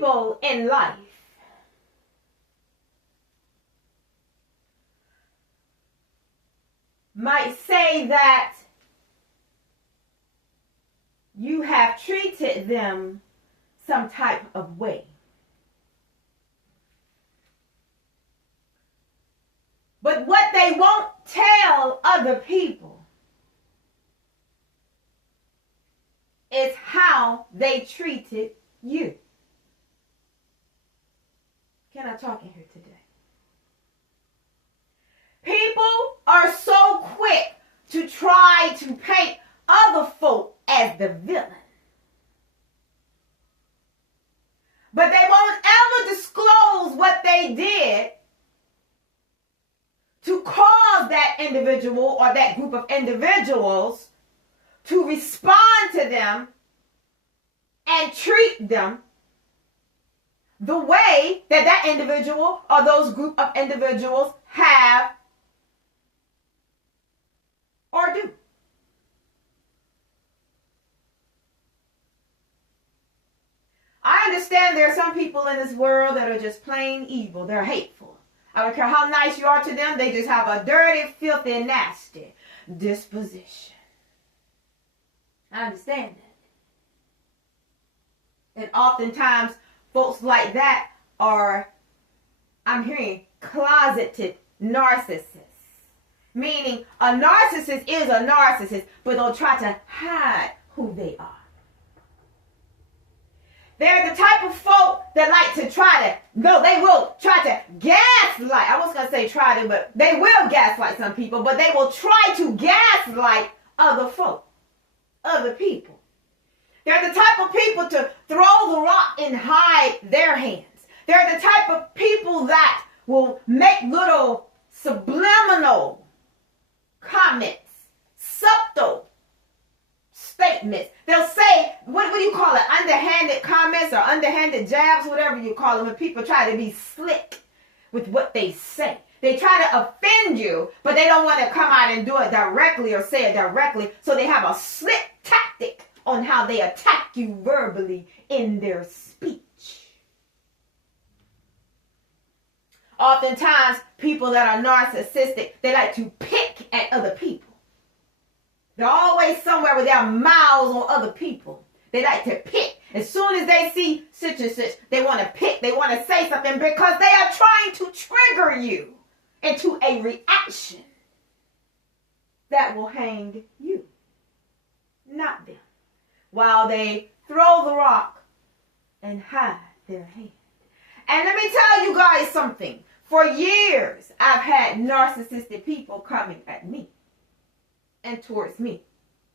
people in life might say that you have treated them some type of way. But what they won't tell other people is how they treated you. Can I talk in here today? People are so quick to try to paint other folk as the villain. But they won't ever disclose what they did to cause that individual or that group of individuals to respond to them and treat them the way that that individual or those group of individuals have or do. I understand there are some people in this world that are just plain evil. They're hateful. I don't care how nice you are to them. They just have a dirty, filthy, nasty disposition. I understand that. And oftentimes, folks like that are, I'm hearing, closeted narcissists. Meaning, a narcissist is a narcissist, but they'll try to hide who they are. They're the type of folk that like to they will try to gaslight. I was going to say try to, but they will gaslight some people, but they will try to gaslight other folk, other people. They're the type of people to throw the rock and hide their hands. They're the type of people that will make little subliminal comments, subtle statements. They'll say, what do you call it? Underhanded comments or underhanded jabs, whatever you call them, when people try to be slick with what they say. They try to offend you, but they don't want to come out and do it directly or say it directly. So they have a slick tactic on how they attack you verbally in their speech. Oftentimes, people that are narcissistic, they like to pick at other people. They're always somewhere with their mouths on other people. They like to pick. As soon as they see such and such, they want to pick. They want to say something because they are trying to trigger you into a reaction that will hang you, not them, while they throw the rock and hide their hand. And let me tell you guys something. For years, I've had narcissistic people coming at me and towards me.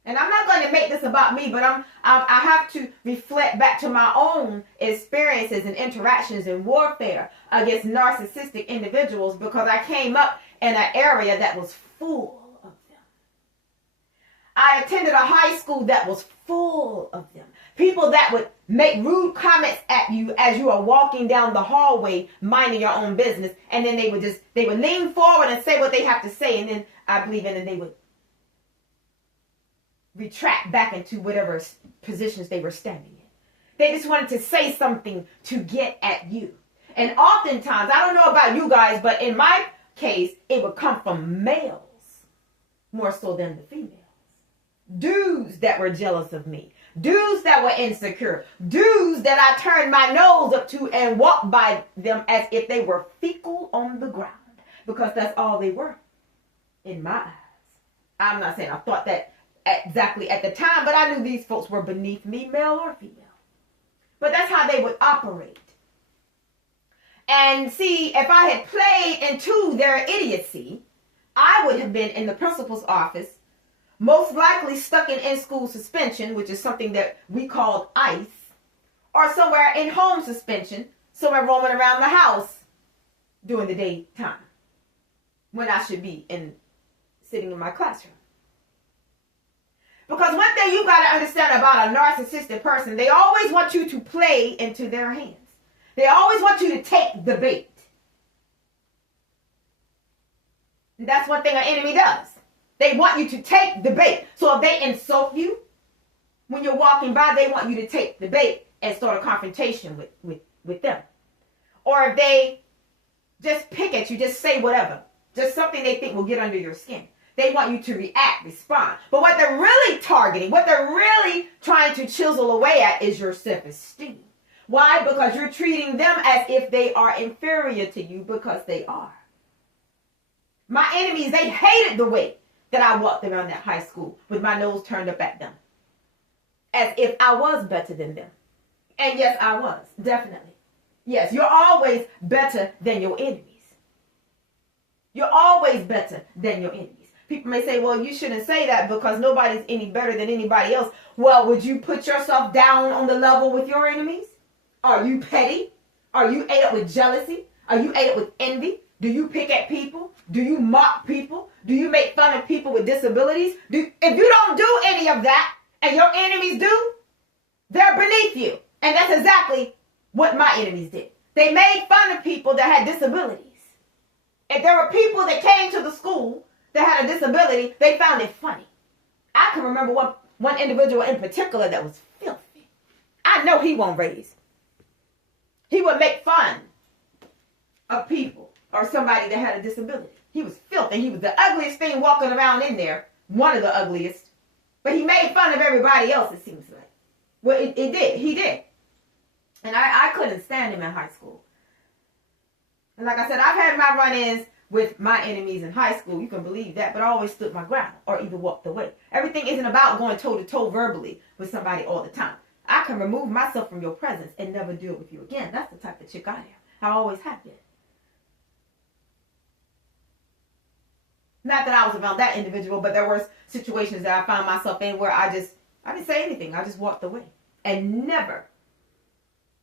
And I'm not going to make this about me, but I have to reflect back to my own experiences and interactions in warfare against narcissistic individuals, because I came up in an area that was full of them. I attended a high school that was full of them. People that would make rude comments at you as you are walking down the hallway, minding your own business, and then they would lean forward and say what they have to say, and then then they would retract back into whatever positions they were standing in. They just wanted to say something to get at you. And oftentimes, I don't know about you guys, but in my case, it would come from males more so than the females. Dudes that were jealous of me. Dudes that were insecure. Dudes that I turned my nose up to and walked by them as if they were fecal on the ground. Because that's all they were in my eyes. I'm not saying I thought that exactly at the time, but I knew these folks were beneath me, male or female. But that's how they would operate. And see, if I had played into their idiocy, I would have been in the principal's office, most likely stuck in in-school suspension, which is something that we called ICE, or somewhere in home suspension, somewhere roaming around the house during the daytime, when I should be sitting in my classroom. Because one thing you got to understand about a narcissistic person, they always want you to play into their hands. They always want you to take the bait. And that's one thing an enemy does. They want you to take the bait. So if they insult you when you're walking by, they want you to take the bait and start a confrontation with with them. Or if they just pick at you, just say whatever, just something they think will get under your skin. They want you to react, respond. But what they're really targeting, what they're really trying to chisel away at is your self-esteem. Why? Because you're treating them as if they are inferior to you, because they are. My enemies, they hated the way that I walked around that high school with my nose turned up at them, as if I was better than them. And yes, I was, definitely. Yes, you're always better than your enemies. You're always better than your enemies. People may say, well, you shouldn't say that because nobody's any better than anybody else. Well, would you put yourself down on the level with your enemies? Are you petty? Are you ate up with jealousy? Are you ate up with envy? Do you pick at people? Do you mock people? Do you make fun of people with disabilities? If you don't do any of that and your enemies do, they're beneath you. And that's exactly what my enemies did. They made fun of people that had disabilities. If there were people that came to the school that had a disability, they found it funny. I can remember one individual in particular that was filthy. I know he won't raise. He would make fun of people or somebody that had a disability. He was filthy. He was the ugliest thing walking around in there. One of the ugliest. But he made fun of everybody else, it seems like. Well, it did. He did. And I couldn't stand him in high school. And like I said, I've had my run-ins with my enemies in high school. You can believe that. But I always stood my ground or either walked away. Everything isn't about going toe-to-toe verbally with somebody all the time. I can remove myself from your presence and never deal with you again. That's the type of chick I am. I always have been. Not that I was around that individual, but there were situations that I found myself in where I didn't say anything. I just walked away and never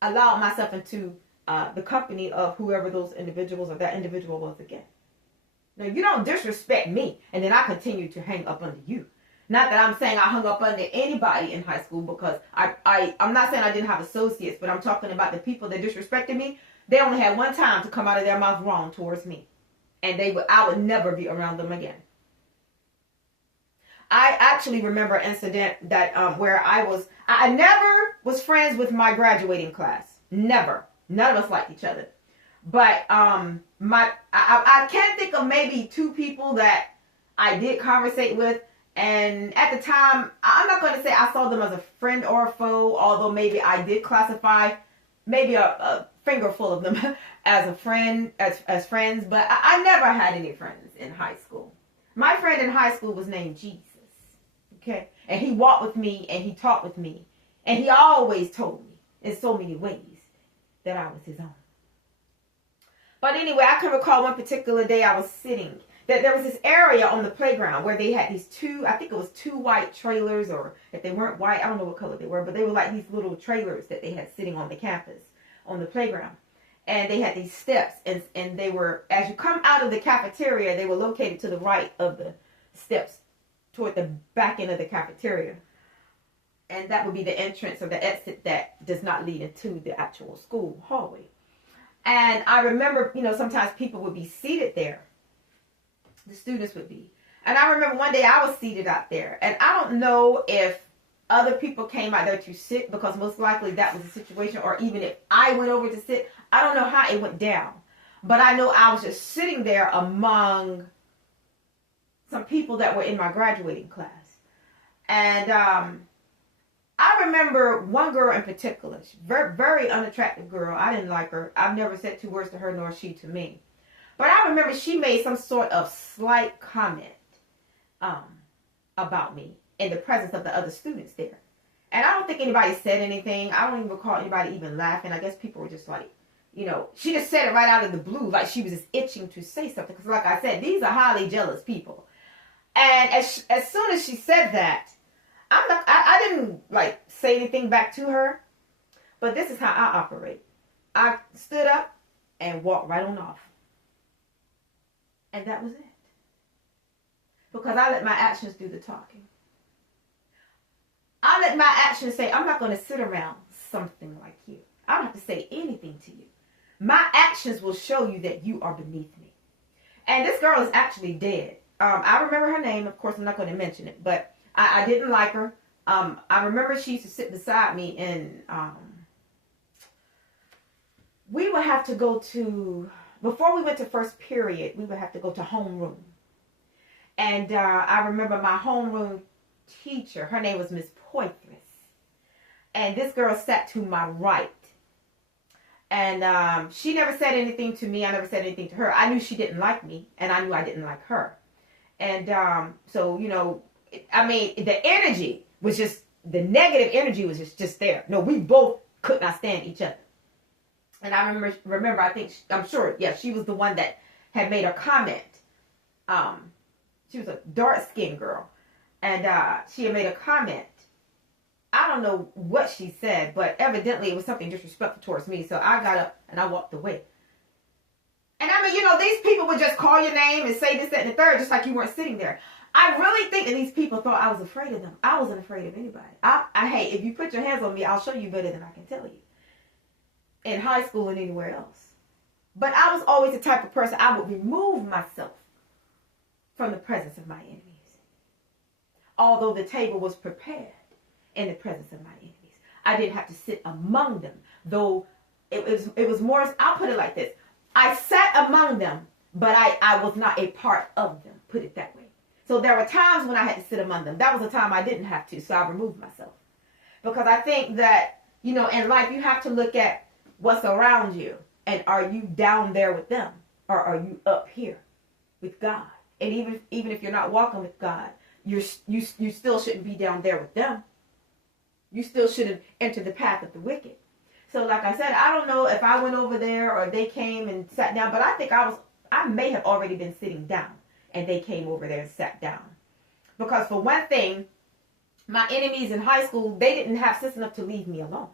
allowed myself into the company of whoever those individuals or that individual was again. Now, you don't disrespect me and then I continue to hang up under you. Not that I'm saying I hung up under anybody in high school, because I'm not saying I didn't have associates, but I'm talking about the people that disrespected me. They only had one time to come out of their mouth wrong towards me. And I would never be around them again. I actually remember an incident that where I never was friends with my graduating class. Never. None of us liked each other. But I can't think of maybe two people that I did conversate with. And at the time, I'm not going to say I saw them as a friend or a foe, although maybe I did classify maybe a fingerful of them as a friend, as friends. But I never had any friends in high school. My friend in high school was named Jesus. Okay? And he walked with me and he talked with me. And he always told me in so many ways that I was his own. But anyway, I can recall one particular day I was sitting, that there was this area on the playground where they had these I think it was two white trailers, or if they weren't white, I don't know what color they were, but they were like these little trailers that they had sitting on the campus, on the playground. And they had these steps, and they were, as you come out of the cafeteria, they were located to the right of the steps toward the back end of the cafeteria. And that would be the entrance or the exit that does not lead into the actual school hallway. And I remember, sometimes people would be seated there. The students would be. And I remember one day I was seated out there. And I don't know if other people came out there to sit, because most likely that was the situation. Or even if I went over to sit, I don't know how it went down. But I know I was just sitting there among some people that were in my graduating class. And I remember one girl in particular, very, very unattractive girl. I didn't like her. I've never said two words to her, nor she to me. But I remember she made some sort of slight comment about me in the presence of the other students there. And I don't think anybody said anything. I don't even recall anybody even laughing. I guess people were just like, she just said it right out of the blue, like she was just itching to say something. Because like I said, these are highly jealous people. And as soon as she said that, I didn't say anything back to her. But this is how I operate. I stood up and walked right on off. And that was it. Because I let my actions do the talking. I let my actions say, I'm not going to sit around something like you. I don't have to say anything to you. My actions will show you that you are beneath me. And this girl is actually dead. I remember her name. Of course, I'm not going to mention it. But I didn't like her. I remember she used to sit beside me in we would have to go to, before we went to first period, we would have to go to homeroom. And I remember my homeroom teacher, her name was Miss Poitras. And this girl sat to my right. And she never said anything to me. I never said anything to her. I knew she didn't like me, and I knew I didn't like her. And so, you know, I mean, the energy was just, the negative energy was just there. No, we both could not stand each other. And I remember, I'm sure, yeah, she was the one that had made a comment. She was a dark-skinned girl. And she had made a comment. I don't know what she said, but evidently it was something disrespectful towards me. So I got up and I walked away. And I mean, you know, these people would just call your name and say this, that, and the third, just like you weren't sitting there. I really think that these people thought I was afraid of them. I wasn't afraid of anybody. Hey, if you put your hands on me, I'll show you better than I can tell you. In high school and anywhere else. But I was always the type of person, I would remove myself from the presence of my enemies. Although the table was prepared in the presence of my enemies, I didn't have to sit among them. Though it was more, I'll put it like this. I sat among them, but I was not a part of them. Put it that way. So there were times when I had to sit among them. That was a time I didn't have to, so I removed myself. Because I think that, you know, in life you have to look at what's around you. And are you down there with them? Or are you up here with God? And even if you're not walking with God, you still shouldn't be down there with them. You still shouldn't enter the path of the wicked. So like I said, I don't know if I went over there or they came and sat down, but I think I may have already been sitting down and they came over there and sat down. Because for one thing, my enemies in high school, they didn't have sense enough to leave me alone.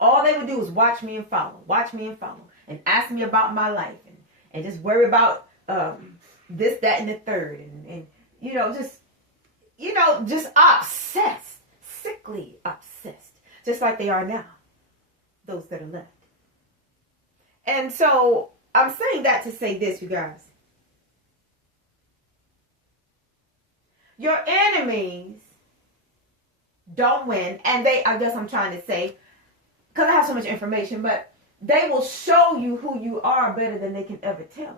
All they would do was watch me and follow, and ask me about my life, and just worry about this, that, and the third, and you know, just obsessed, sickly obsessed, just like they are now, those that are left. And so I'm saying that to say this, you guys. Your enemies don't win, and I guess I'm trying to say, because I have so much information, but they will show you who you are better than they can ever tell you.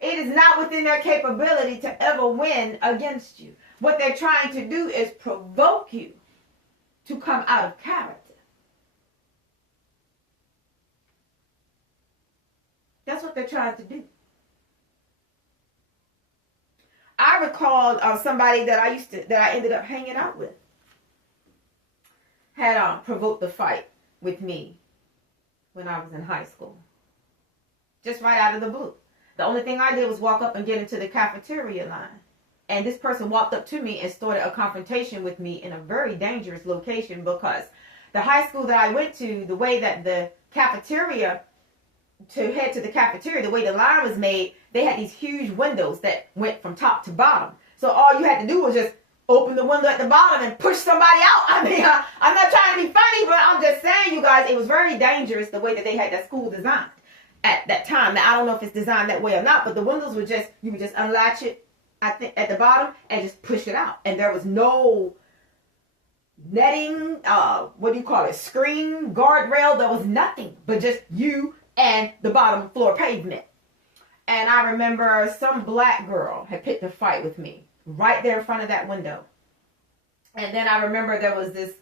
It is not within their capability to ever win against you. What they're trying to do is provoke you to come out of character. That's what they're trying to do. I recalled somebody that I ended up hanging out with had provoked the fight with me when I was in high school. Just right out of the blue. The only thing I did was walk up and get into the cafeteria line. And this person walked up to me and started a confrontation with me in a very dangerous location, because the high school that I went to, the way that the cafeteria, to head to the cafeteria, the way the line was made, they had these huge windows that went from top to bottom. So all you had to do was just open the window at the bottom and push somebody out. I mean, I'm not trying to be funny, but I'm just saying, you guys, it was very dangerous the way that they had that school designed at that time. Now, I don't know if it's designed that way or not, but the windows were just, you would just unlatch it, I think, at the bottom and just push it out. And there was no netting, screen, guardrail. There was nothing but just you and the bottom floor pavement. And I remember some black girl had picked a fight with me right there in front of that window. And then I remember there was this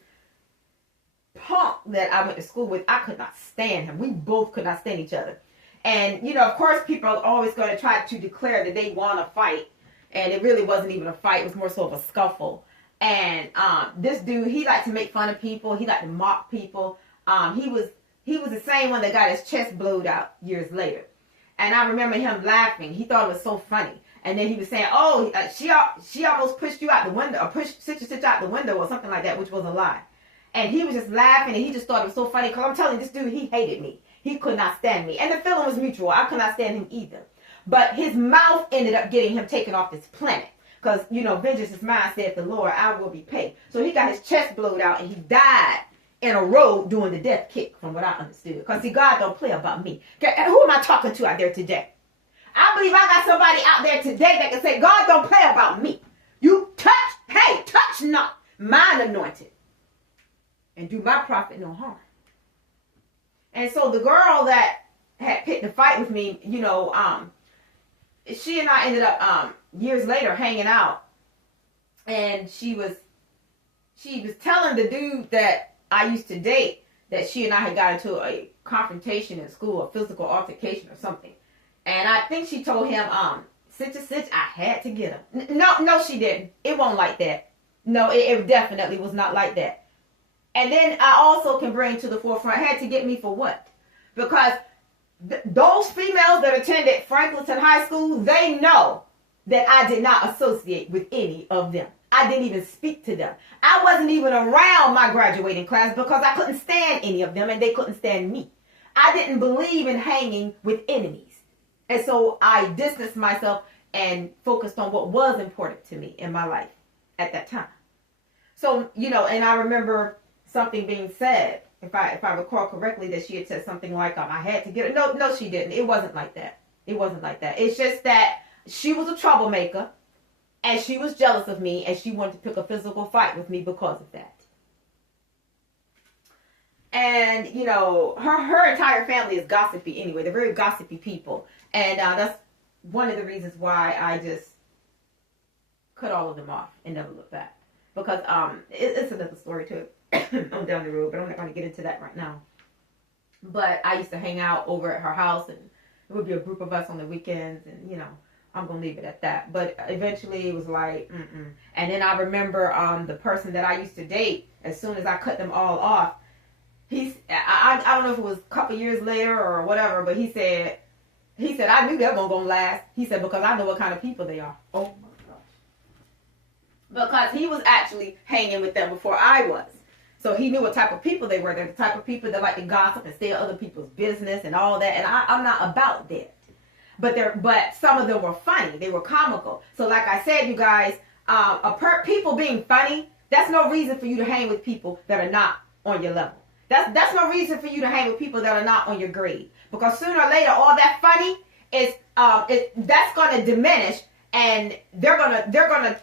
punk that I went to school with. I could not stand him. We both could not stand each other. And, you know, of course, people are always going to try to declare that they want to fight. And it really wasn't even a fight. It was more so of a scuffle. And this dude, he liked to make fun of people. He liked to mock people. He was the same one that got his chest blowed out years later. And I remember him laughing. He thought it was so funny. And then he was saying, oh, she almost pushed you out the window, or pushed Stitch out the window, or something like that, which was a lie. And he was just laughing, and he just thought it was so funny. Because I'm telling you, this dude, he hated me. He could not stand me. And the feeling was mutual. I could not stand him either. But his mouth ended up getting him taken off this planet. Because, you know, vengeance is mine, said the Lord, I will be paid. So he got his chest blowed out, and he died in a road doing the death kick, from what I understood. Because, see, God don't play about me. Okay, who am I talking to out there today? I believe I got somebody out there today that can say, God don't play about me. You touch not mine anointed. and do my prophet no harm. And so the girl that had picked a fight with me, she and I ended up years later hanging out, and she was telling the dude that I used to date that she and I had got into a confrontation in school, a physical altercation or something. And I think she told him, such and such, I had to get her. No, she didn't. It wasn't like that. No, it definitely was not like that. And then I also can bring to the forefront, had to get me for what? Because those females that attended Franklinton High School, they know that I did not associate with any of them. I didn't even speak to them. I wasn't even around my graduating class because I couldn't stand any of them and they couldn't stand me. I didn't believe in hanging with enemies. And so I distanced myself and focused on what was important to me in my life at that time. So, and I remember something being said, if I recall correctly, that she had said something like, I had to get it. No, she didn't. It wasn't like that. It wasn't like that. It's just that she was a troublemaker and she was jealous of me and she wanted to pick a physical fight with me because of that. And, her entire family is gossipy anyway. They're very gossipy people. And that's one of the reasons why I just cut all of them off and never look back. Because it's another story too. I'm down the road, but I'm not going to get into that right now. But I used to hang out over at her house, and it would be a group of us on the weekends, and, I'm going to leave it at that. But eventually it was like, And then I remember the person that I used to date, as soon as I cut them all off, I don't know if it was a couple years later or whatever, but he said, I knew that wasn't going to last. He said, because I know what kind of people they are. Oh, my gosh. Because he was actually hanging with them before I was. So he knew what type of people they were. They're the type of people that like to gossip and steal other people's business and all that. And I'm not about that. But some of them were funny. They were comical. So like I said, you guys, people being funny, that's no reason for you to hang with people that are not on your level. That's no reason for you to hang with people that are not on your grade. Because sooner or later, all that funny is that's going to diminish, and they're gonna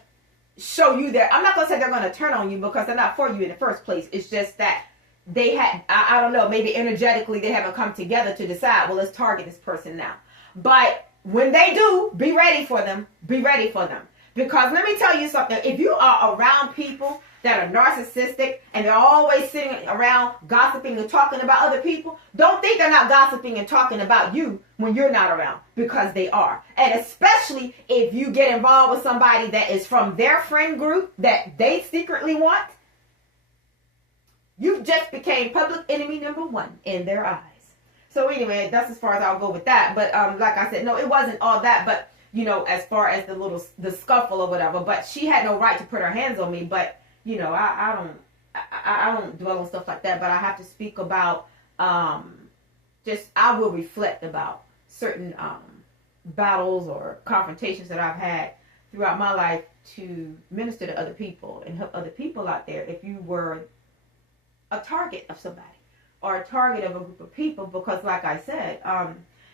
show you that. I'm not going to say they're going to turn on you because they're not for you in the first place. It's just that they had, I don't know, maybe energetically they haven't come together to decide, well, let's target this person now. But when they do, be ready for them. Be ready for them. Because let me tell you something. If you are around people that are narcissistic and they're always sitting around gossiping and talking about other people, don't think they're not gossiping and talking about you when you're not around, because they are. And especially if you get involved with somebody that is from their friend group that they secretly want, you just became public enemy number one in their eyes. So anyway, that's as far as I'll go with that. But like I said, no, it wasn't all that. But as far as the scuffle or whatever, but she had no right to put her hands on me. But I don't dwell on stuff like that. But I have to speak about I will reflect about certain battles or confrontations that I've had throughout my life to minister to other people and help other people out there. If you were a target of somebody or a target of a group of people, because like I said,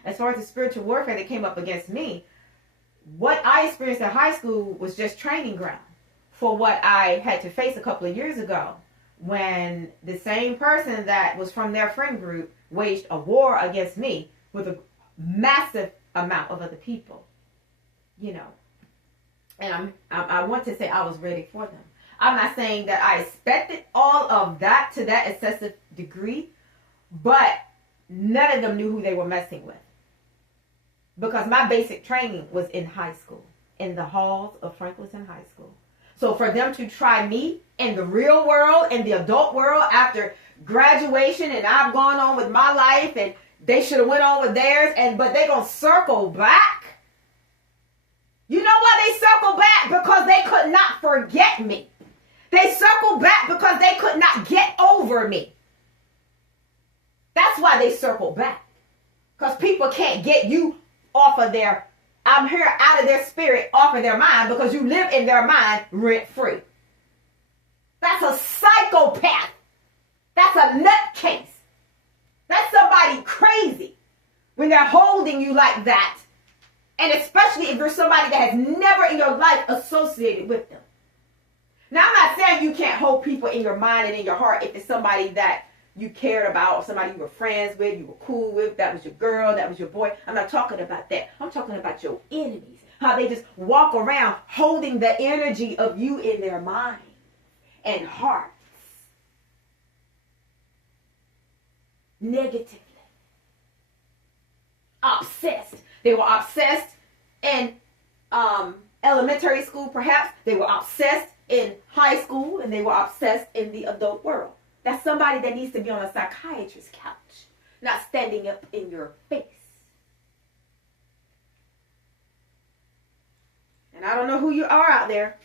as far as the spiritual warfare that came up against me, what I experienced in high school was just training ground for what I had to face a couple of years ago when the same person that was from their friend group waged a war against me with a massive amount of other people, and I want to say I was ready for them. I'm not saying that I expected all of that to that excessive degree, but none of them knew who they were messing with. Because my basic training was in high school, in the halls of Franklinton High School. So for them to try me in the real world, in the adult world, after graduation, and I've gone on with my life, and they should have went on with theirs, but they gonna circle back. You know why they circle back? Because they could not forget me. They circled back because they could not get over me. That's why they circled back. Because people can't get you off of their, I'm here out of their spirit, off of their mind, because you live in their mind rent free. That's a psychopath. That's a nutcase. That's somebody crazy when they're holding you like that. And especially if you're somebody that has never in your life associated with them. Now, I'm not saying you can't hold people in your mind and in your heart if it's somebody that you cared about, or somebody you were friends with, you were cool with, that was your girl, that was your boy. I'm not talking about that. I'm talking about your enemies. How they just walk around holding the energy of you in their mind and hearts negatively. Obsessed. They were obsessed in elementary school, perhaps. They were obsessed in high school, and they were obsessed in the adult world. That's somebody that needs to be on a psychiatrist's couch, not standing up in your face. And I don't know who you are out there,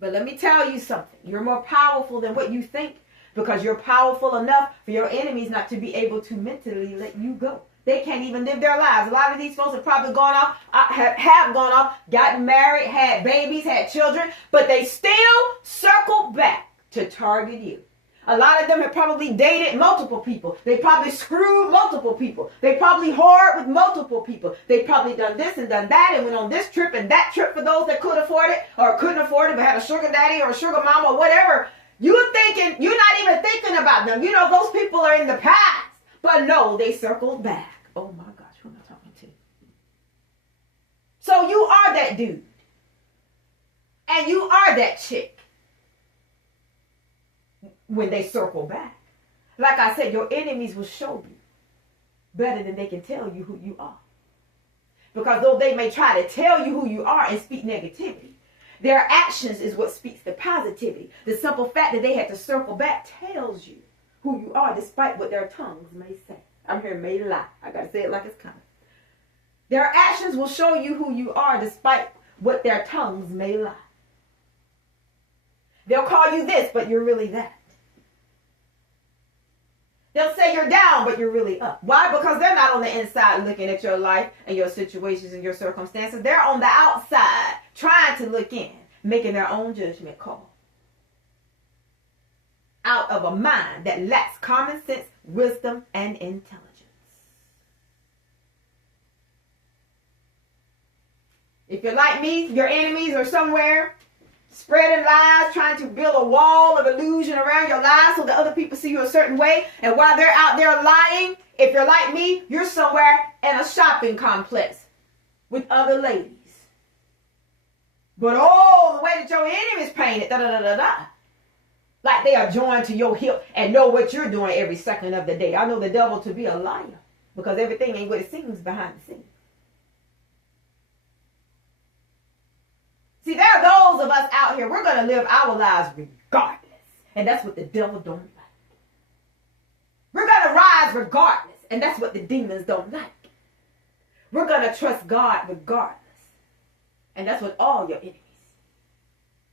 but let me tell you something. You're more powerful than what you think, because you're powerful enough for your enemies not to be able to mentally let you go. They can't even live their lives. A lot of these folks have probably gone off, have gone off, gotten married, had babies, had children, but they still circle back to target you. A lot of them have probably dated multiple people. They probably screwed multiple people. They probably whored with multiple people. They probably done this and done that and went on this trip and that trip for those that could afford it or couldn't afford it but had a sugar daddy or a sugar mama or whatever. You're not even thinking about them. You know, those people are in the past. But no, they circled back. Oh my gosh, who am I talking to? So you are that dude. And you are that chick. When they circle back. Like I said, your enemies will show you better than they can tell you who you are. Because though they may try to tell you who you are and speak negativity, their actions is what speaks the positivity. The simple fact that they had to circle back tells you who you are, despite what their tongues may say. I'm here may lie. I got to say it like it's coming. Their actions will show you who you are, despite what their tongues may lie. They'll call you this, but you're really that. They'll say you're down, but you're really up. Why? Because they're not on the inside looking at your life and your situations and your circumstances. They're on the outside trying to look in, making their own judgment call. Out of a mind that lacks common sense, wisdom, and intelligence. If you're like me, your enemies are somewhere spreading lies, trying to build a wall of illusion around your lies so that other people see you a certain way. And while they're out there lying, if you're like me, you're somewhere in a shopping complex with other ladies. But the way that your enemies painted, like they are joined to your hip and know what you're doing every second of the day. I know the devil to be a liar because everything ain't what it seems behind the scenes. See, there are those of us out here, we're going to live our lives regardless. And that's what the devil don't like. We're going to rise regardless. And that's what the demons don't like. We're going to trust God regardless. And that's what all your enemies,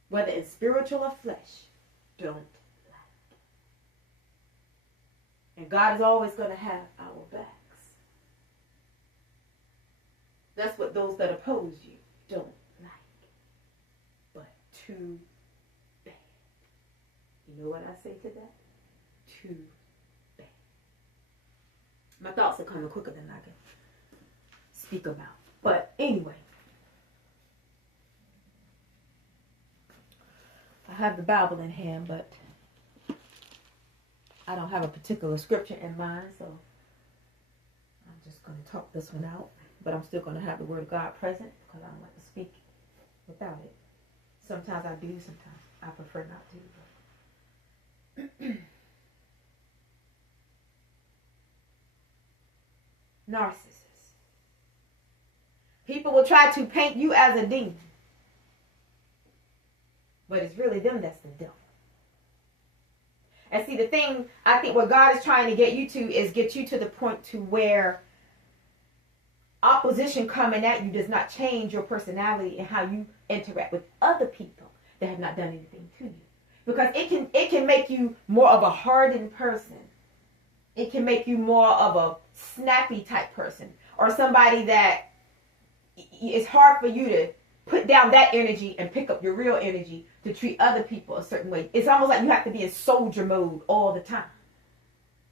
whether in spiritual or flesh, don't like. And God is always going to have our backs. That's what those that oppose you don't. Too bad. You know what I say to that? Too bad. My thoughts are coming quicker than I can speak about. But anyway, I have the Bible in hand, but I don't have a particular scripture in mind, so I'm just going to talk this one out. But I'm still going to have the Word of God present because I don't like to speak without it. Sometimes I do, sometimes I prefer not to. Narcissists. People will try to paint you as a demon. But it's really them that's the devil. And see, the thing, I think what God is trying to get you to is get you to the point to where opposition coming at you does not change your personality and how you interact with other people that have not done anything to you. Because it can make you more of a hardened person. It can make you more of a snappy type person. Or somebody that it's hard for you to put down that energy and pick up your real energy to treat other people a certain way. It's almost like you have to be in soldier mode all the time.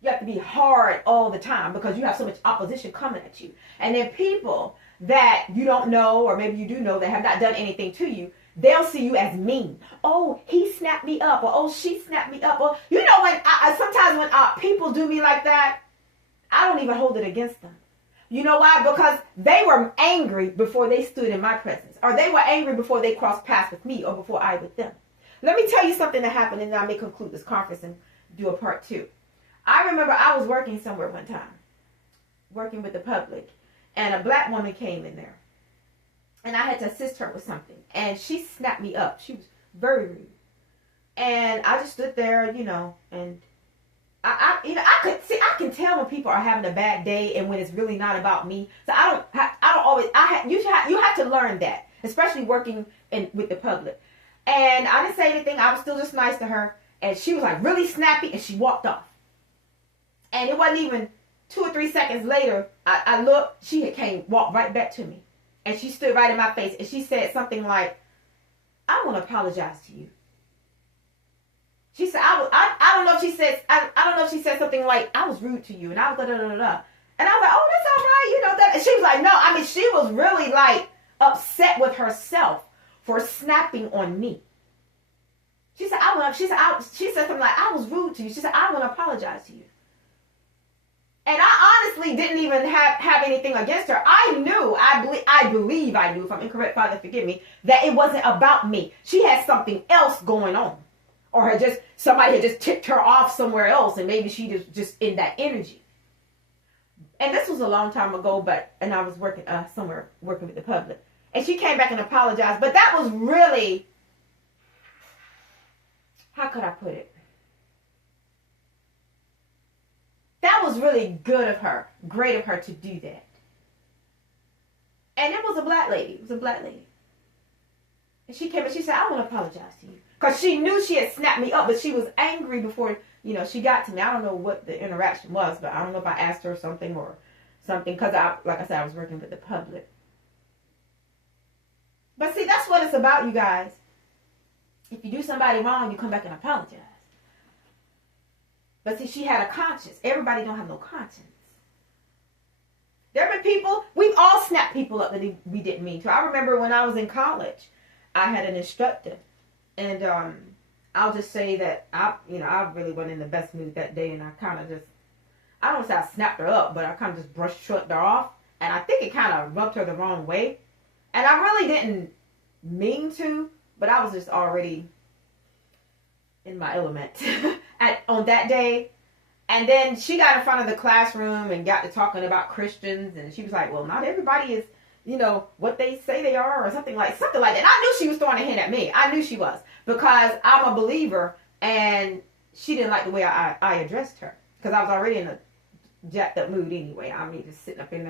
You have to be hard all the time because you have so much opposition coming at you. And then people that you don't know, or maybe you do know, that have not done anything to you, they'll see you as mean. Oh, he snapped me up, or oh, she snapped me up. Or when sometimes when people do me like that, I don't even hold it against them. You know why? Because they were angry before they stood in my presence, or they were angry before they crossed paths with me, or before I with them. Let me tell you something that happened, and then I may conclude this conference and do a part 2. I remember I was working somewhere one time, working with the public, and a black woman came in there. And I had to assist her with something. And she snapped me up. She was very rude. And I just stood there, and I can tell when people are having a bad day and when it's really not about me. So you have to learn that, especially working with the public. And I didn't say anything. I was still just nice to her. And she was like really snappy, and she walked off. And it wasn't even 2 or 3 seconds later, I looked, she had walked right back to me. And she stood right in my face, and she said something like, I want to apologize to you. She said, I don't know if she said, I don't know if she said something like, I was rude to you, and I was da-da-da-da-da. And I was like, oh, that's all right, that. And she was like, no, she was really like upset with herself for snapping on me. She said, she said something like, I was rude to you. She said, I want to apologize to you. And I honestly didn't even have anything against her. I believe I knew, if I'm incorrect, Father, forgive me, that it wasn't about me. She had something else going on. Or somebody had just tipped her off somewhere else, and maybe she was just in that energy. And this was a long time ago, and I was working somewhere, working with the public. And she came back and apologized. But that was really, how could I put it? That was really good of her, great of her to do that. And it was a black lady. And she came and she said, I want to apologize to you. Because she knew she had snapped me up, but she was angry before, she got to me. I don't know what the interaction was, but I don't know if I asked her something or something. Because, like I said, I was working with the public. But see, that's what it's about, you guys. If you do somebody wrong, you come back and apologize. But see, she had a conscience. Everybody don't have no conscience. There have been people, we've all snapped people up that we didn't mean to. I remember when I was in college, I had an instructor. And I'll just say that I really wasn't in the best mood that day. And I kind of just, I don't want to say I snapped her up, but I kind of just shrugged her off. And I think it kind of rubbed her the wrong way. And I really didn't mean to, but I was just already in my element on that day. And then she got in front of the classroom and got to talking about Christians, and she was like, well, not everybody is, what they say they are, or something like that. And I knew she was throwing a hint at me. I knew she was, because I'm a believer, and she didn't like the way I addressed her, because I was already in a jacked up mood anyway. Just sitting up in there